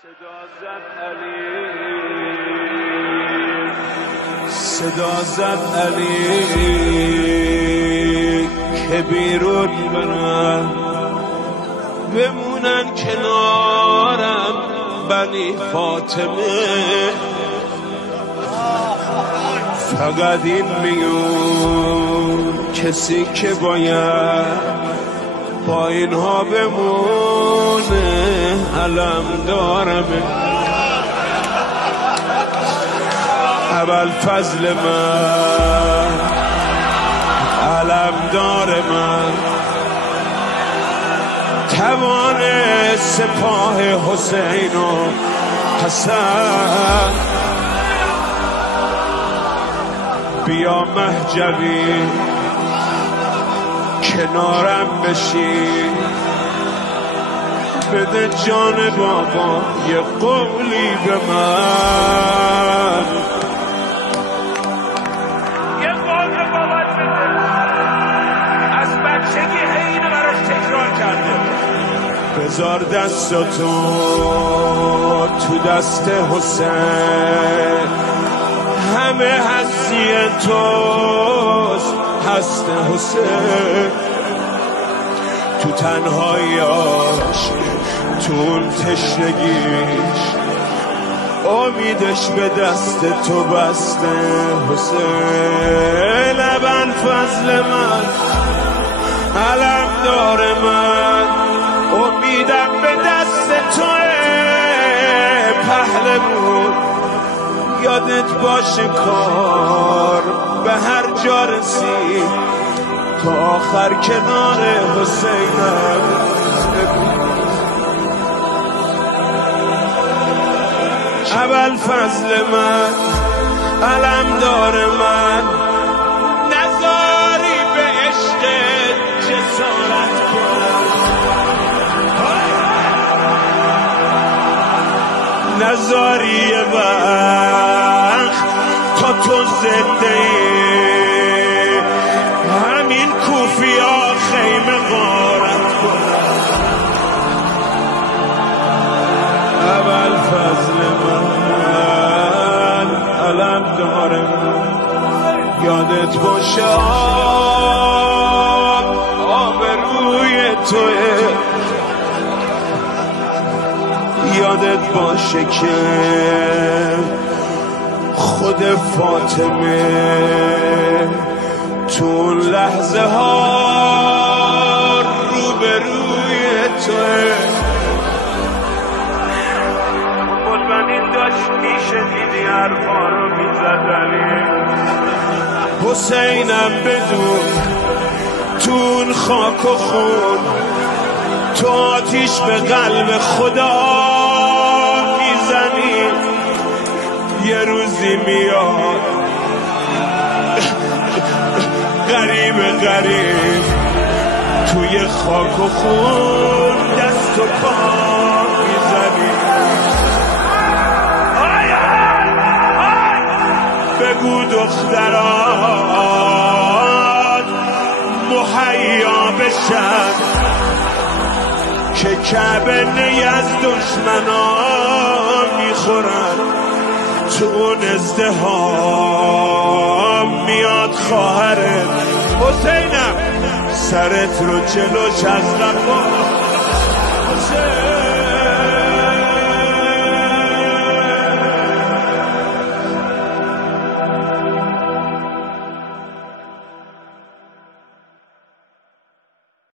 صدا زد علی که بیرون برن بمونن کنارم بنی فاطمه، فقط این میون کسی که باید با اینها بمونه علم دارمه. ابوالفضل من علم دار من، توان سپاه حسین و حسن، بیا مهجوی کنارم بشی، بده جان بابا یه قولی به من، یه قول به بابات بده. از بچگی اینو براش تکرار کرده. بذار دستتو تو دست حسین، همه هستی توست هست حسین، تو تنهاییاش تو اون تشنگیش امیدش به دست تو بسته حسین. ابوالفضل من علم دار من، امیدم به دست توه پهلوون، یادت باشه کار به هر جا رسید تا آخر کنار حسینم. ابوالفضل من علم دار من، نذاری به عشق جسارت کنم، نذاری یه وقت تا تو زنده ای همین کوفیا خیمه غارت کنم. ابوالفضل من علم دار من، یادت باشه آبروی توه، یادت باشه که خود فاطمه تو اون لحظه ها روبروی توه. قربانین داشت میشنیدی حرفا رو میزدنی، حسینم بدون تو اون خاک و خون تو آتیش به قلب خدا میزنی. یه روزی میاد غریب غریب توی خاک و خون دست و پا میزنی. بگو دختران مهیا بشن که کعبه نی از دشمنان میخورن، تو اون ازدهام میاد خواهرت حسینم سرت رو جلوش از قفا